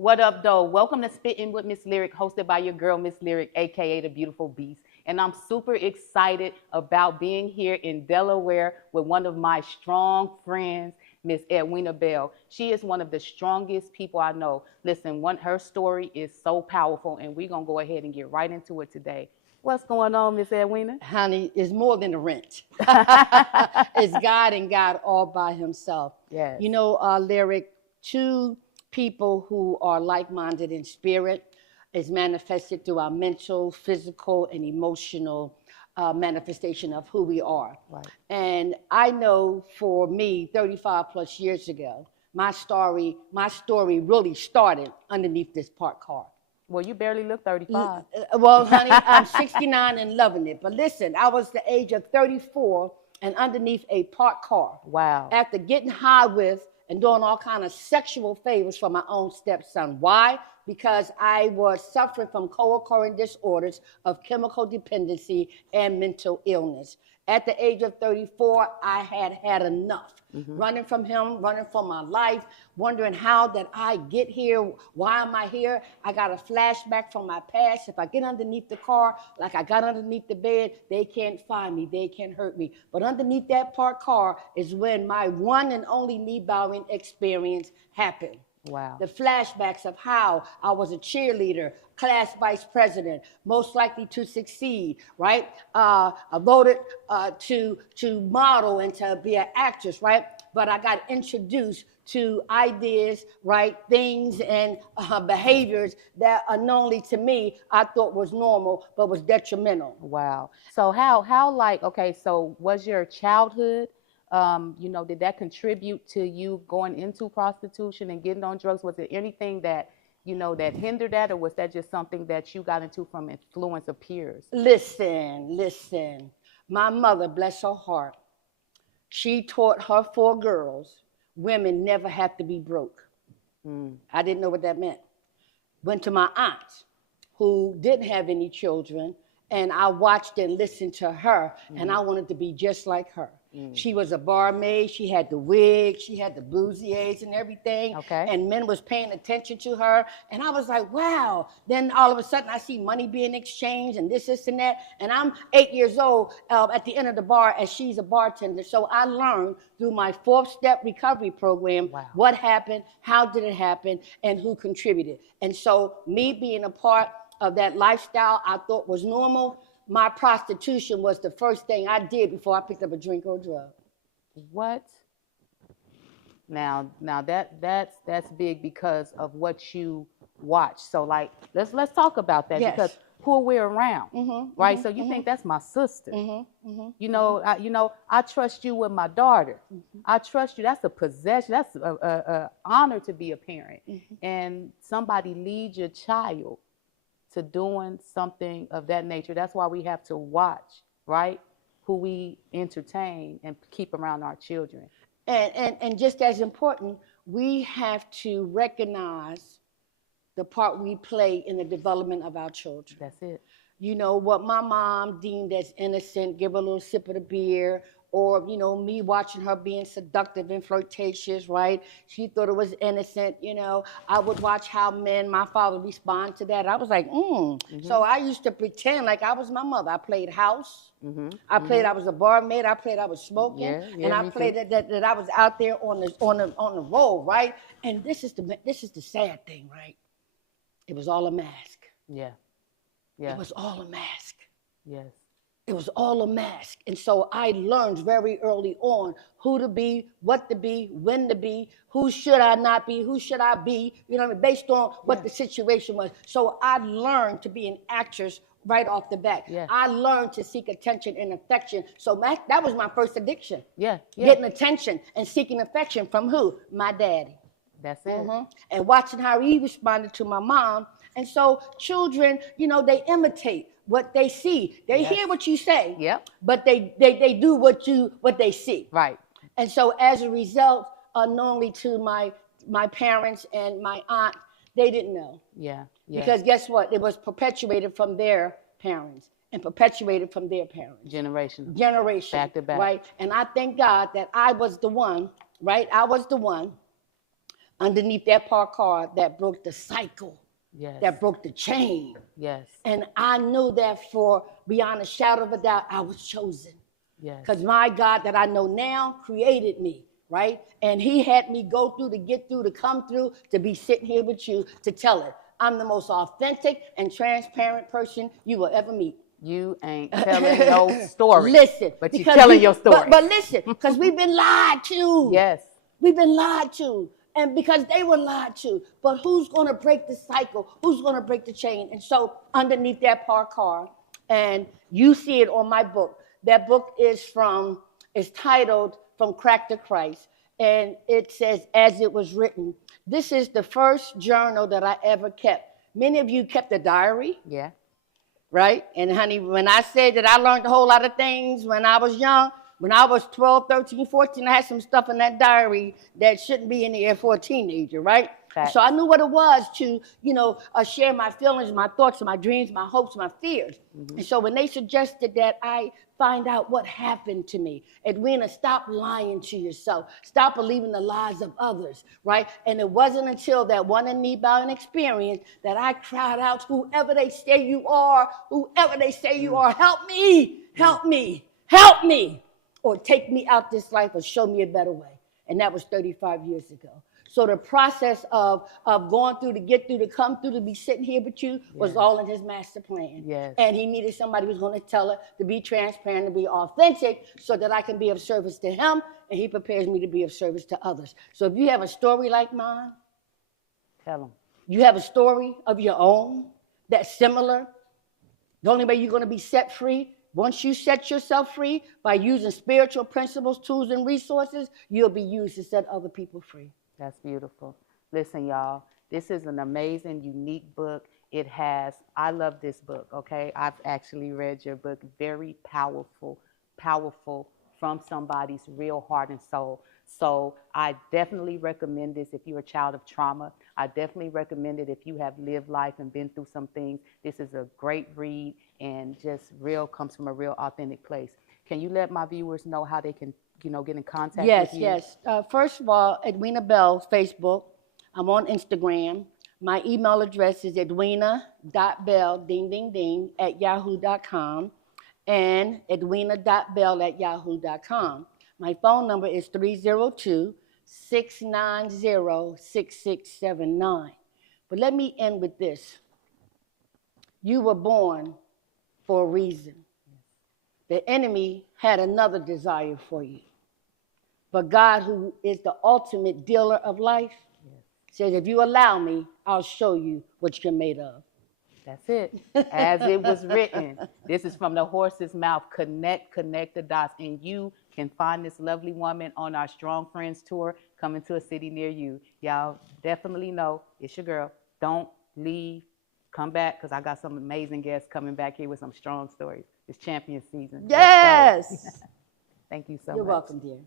What up, though? Welcome to Spitting with Miss Lyric, hosted by your girl, Miss Lyric, aka the Beautiful Beast. And I'm super excited about being here in Delaware with one of my strong friends, Miss Edwina Bell. She is one of the strongest people I know. Listen, her story is so powerful, and we're gonna go ahead and get right into it today. What's going on, Miss Edwina? Honey, is more than a rent. It's God and God all by himself. Yes. Lyric, two people who are like-minded in spirit is manifested through our mental, physical, and emotional manifestation of who we are. Right. And I know for me, 35 plus years ago, my story really started underneath this parked car. Well, you barely look 35. Well, honey, I'm 69 and loving it. But listen, I was the age of 34 and underneath a parked car. Wow. After getting high with and doing all kind of sexual favors for my own stepson. Why? Because I was suffering from co-occurring disorders of chemical dependency and mental illness. At the age of 34, I had had enough. Running from him, running from my life, wondering how did I get here? Why am I here? I got a flashback from my past. If I get underneath the car, like I got underneath the bed, they can't find me. They can't hurt me. But underneath that parked car is when my one and only knee bowing experience happened. Wow. The flashbacks of how I was a cheerleader, class vice president, most likely to succeed, right? I voted to model and to be an actress, right? But I got introduced to ideas, right, things and behaviors that unknowingly to me I thought was normal but was detrimental. Wow. So so was your childhood, did that contribute to you going into prostitution and getting on drugs? Was there anything that, that hindered that, or was that just something that you got into from influence of peers? Listen. My mother, bless her heart, she taught her 4 girls, women never have to be broke. I didn't know what that meant. Went to my aunt, who didn't have any children, and I watched and listened to her, and I wanted to be just like her. She was a barmaid. She had the wig. She had the bougies and everything. Okay. And men was paying attention to her. And I was like, wow. Then all of a sudden I see money being exchanged and this, and that. And I'm 8 years old at the end of the bar as she's a bartender. So I learned through my 4-step recovery program what happened, how did it happen, and who contributed. And so me being a part of that lifestyle I thought was normal, my prostitution was the first thing I did before I picked up a drink or a drug. What? Now that's big because of what you watch. So like let's talk about that. Yes. Because who are we around, right? So you think that's my sister? I trust you with my daughter. I trust you. That's a possession. That's a honor to be a parent. And somebody leads your child to doing something of that nature. That's why we have to watch, right, who we entertain and keep around our children. And just as important, we have to recognize the part we play in the development of our children. That's it. You know, what my mom deemed as innocent, give her a little sip of the beer, or, me watching her being seductive and flirtatious, right? She thought it was innocent, I would watch how my father respond to that. I was like, So I used to pretend like I was my mother. I played house. I played I was a barmaid. I played I was smoking. And I played that I was out there on the road, right? And this is the sad thing, right? It was all a mask. Yeah. It was all a mask. Yes. It was all a mask. And so I learned very early on who to be, what to be, when to be, who should I not be, who should I be, based on what the situation was. So I learned to be an actress right off the bat. Yeah. I learned to seek attention and affection. So that was my first addiction. Yeah. Getting attention and seeking affection from who? My daddy. That's it. And watching how he responded to my mom. And so children, they imitate what they see. They hear what you say, but they do what they see. Right. And so as a result, unknowingly to my parents and my aunt, they didn't know. Yeah. Because guess what? It was perpetuated from their parents and perpetuated from their parents. Generation. Back to back. Right? And I thank God that I was the one, right? I was the one underneath that parked car that broke the cycle, Yes. that broke the chain. Yes. And I knew that for beyond a shadow of a doubt, I was chosen. Yes. Because my God that I know now created me, right? And he had me go through to get through, to come through, to be sitting here with you, to tell it. I'm the most authentic and transparent person you will ever meet. You ain't telling no story. Listen. But you're telling your story. But listen, because we've been lied to. Yes. We've been lied to. And because they were lied to. But who's going to break the cycle? Who's going to break the chain? And so underneath that parked car, and you see it on my book. That book is titled From Crack to Christ. And it says, as it was written. This is the first journal that I ever kept. Many of you kept a diary. Yeah. Right? And honey, when I say that I learned a whole lot of things when I was young, when I was 12, 13, 14, I had some stuff in that diary that shouldn't be in there for a teenager, right? Fact. So I knew what it was to, share my feelings, my thoughts, my dreams, my hopes, my fears. Mm-hmm. And so when they suggested that I find out what happened to me, Edwina, stop lying to yourself. Stop believing the lies of others, right? And it wasn't until that one and knee bowing experience that I cried out, whoever they say you are, help me, help me, help me, or take me out this life or show me a better way. And that was 35 years ago. So the process of going through to get through to come through to be sitting here with you was all in his master plan. Yes. And he needed somebody who was going to tell her to be transparent, to be authentic, so that I can be of service to him, and he prepares me to be of service to others. So if you have a story like mine, tell him. You have a story of your own that's similar, the only way you're going to be set free, once you set yourself free by using spiritual principles, tools, and resources, you'll be used to set other people free. That's beautiful. Listen, y'all, this is an amazing, unique book. I love this book, okay? I've actually read your book. Very powerful from somebody's real heart and soul. So I definitely recommend this if you're a child of trauma. I definitely recommend it if you have lived life and been through some things. This is a great read and just comes from a real authentic place. Can you let my viewers know how they can get in contact with you? Yes. First of all, Edwina Bell, Facebook. I'm on Instagram. My email address is edwina.bell, @yahoo.com, and edwina.bell@yahoo.com. My phone number is 302-690-6679. But let me end with this. You were born for a reason. The enemy had another desire for you. But God, who is the ultimate dealer of life, says, if you allow me, I'll show you what you're made of. That's it. As it was written. This is from the horse's mouth. Connect the dots. And you can find this lovely woman on our Strong Friends tour coming to a city near you. Y'all definitely know it's your girl. Don't leave. Come back, because I got some amazing guests coming back here with some strong stories. It's champion season. Yes. Thank you so much. You're welcome, dear.